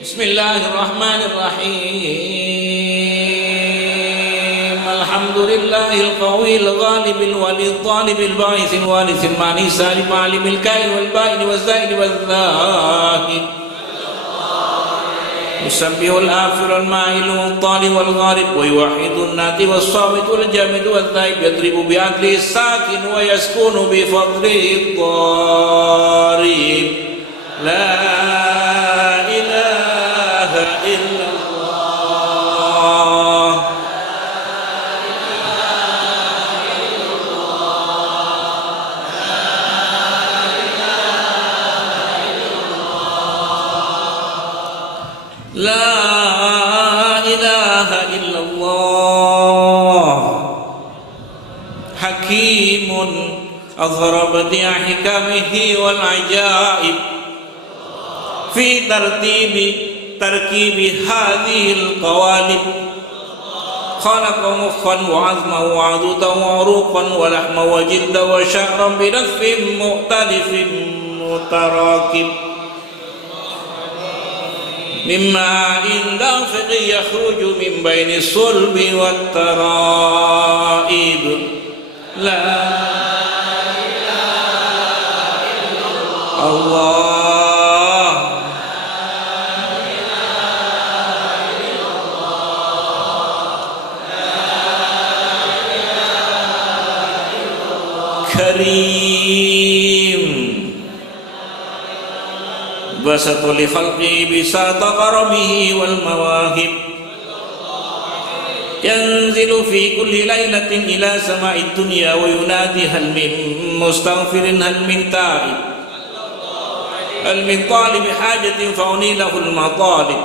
بسم الله الرحمن الرحيم. الحمد لله القوي الغالب الولي الطالب الباعث الوارث المعني سالم عالم الكائن والبائن والزائد والذاهب يسبح الآفر الماعل والطالب والغارب ويوحد النادي والصامت والجامد والذائب يضرب بعدله الساكن ويسكن بفضله الضارب. لا إله إلا الله. لا إله إلا الله. حكيم أظهر بديع حكمه والعجائب في تركيب هذه القوالب. خلق مخا وعظما وعضدا وعروقا ولحما وجلدا وشعرا بنفس مختلف متراكب من ماء دافق يخرج من بين الصلب والترائب. لا إله إلا الله. كريم بسط لخلقه بساط كرمه والمواهب. ينزل في كل ليلة إلى سماء الدنيا وينادي هل من مستغفر هل من تائب هل من طالب حاجة فأني له المطالب.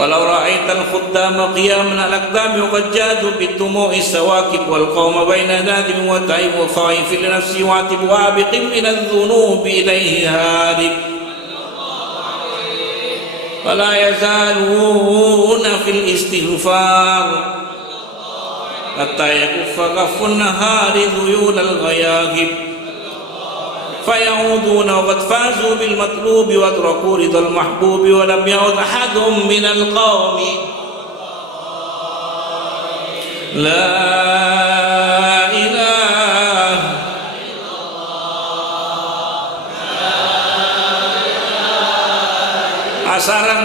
ولو رأيت الخدام قياما الأقدام وقد جادوا بالدموع السواكب والقوم بين نادم وتعب وخائف لنفسه وعتب وابق من الذنوب إليه هارب. ولا يزالون في الاستغفار حتى يكف كف النهار ذيول الغياهب. فيعودون وقد فازوا بالمطلوب واتركوا رضا المحبوب ولم يعد أحد من القوم. لا إله إلا الله. عسرا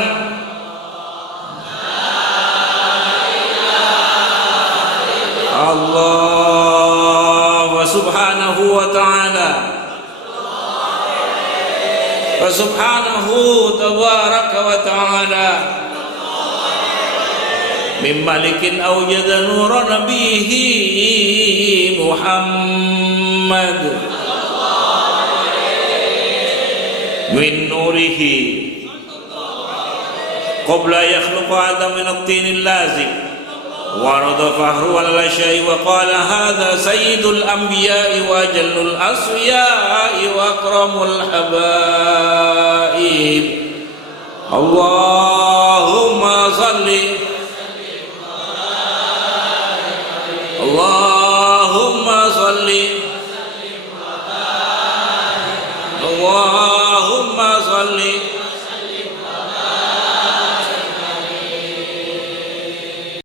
الله سبحانه وتعالى فسبحانه تبارك وتعالى من ملك أوجد نور نبيه محمد من نوره قبل يخلق آدم من الطين اللازم ورد فهر الأشياء وقال هذا سيد الأنبياء وأجل الأصفياء وأكرم الحبائب. اللهم صل اللهم صل